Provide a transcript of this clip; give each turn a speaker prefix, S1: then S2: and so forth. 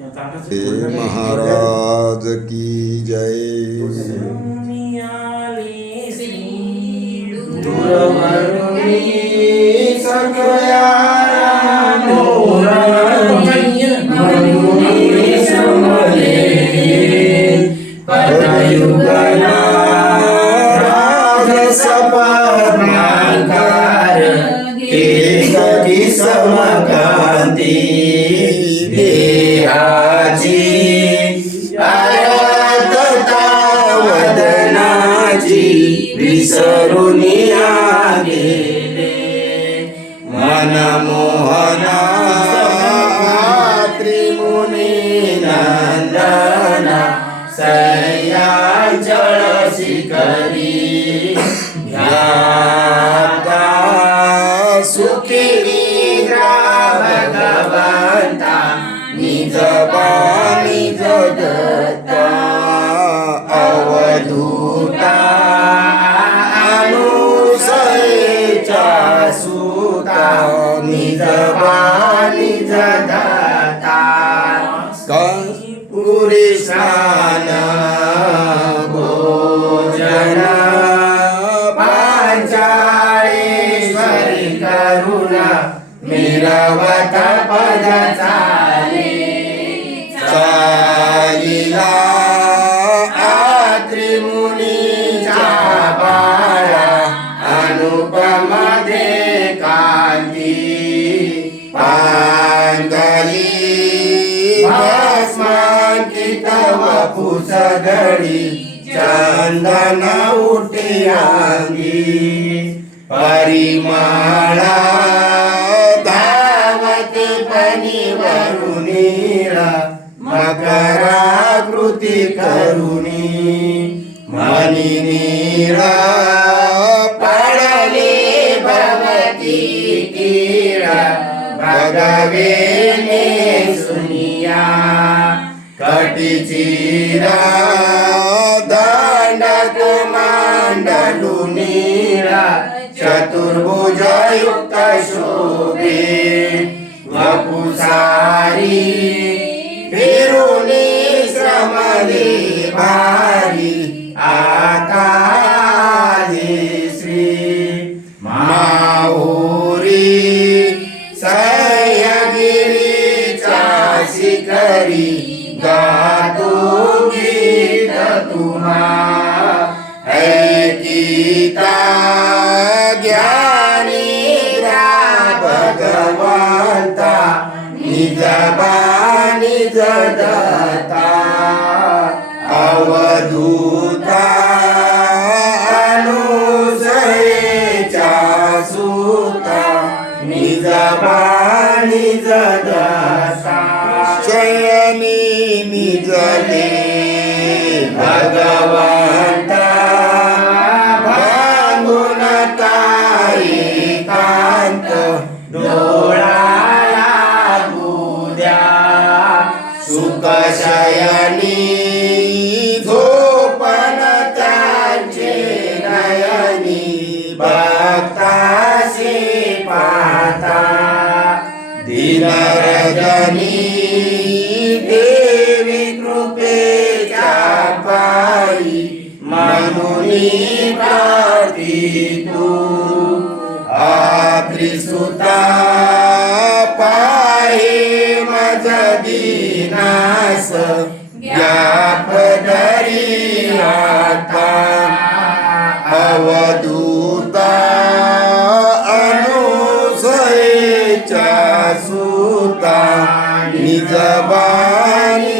S1: हे महाराज की जय.
S2: एकटी समकांती विसरून या गेले मनमोहना त्रिमुनी नंदना सह्यांचळ शिखरी। ध्याता सुखी भगवंता निज पुरी स्नान भोजन पांचाळेश्वरी करुणा मिरवत पद चाली चालिला कापूस घडी चंदन उठी अंगी परिमाळा धावते पनीवरुणीला मकराकृती करुणी. मनी नीळा पडले भवती किळा भगवेने सु कटीचिरा दांडक मांडलू नीरा चतुर्भुज युक्त शोभे वपुसारी फिरुनी श्रमले भारी आता श्री माऊरी सह्यगिरीच्या शिखरी गातो गीत तुम्हा ऐकिता ज्ञानी भगवंता निज बाणी जगता अवधूता अनुसयेच्या सुता निज बाणी जगता। शयनी निजले भगवंता भांगुन ताई कांत डोळाला बुद्या. सुख शयनी झोपन त्यांचे नयनी भक्ताशी पाहता. दिनरजनी ज्ञाप धरी आता अवधूता अनुसयेच्या सुता निज बाणी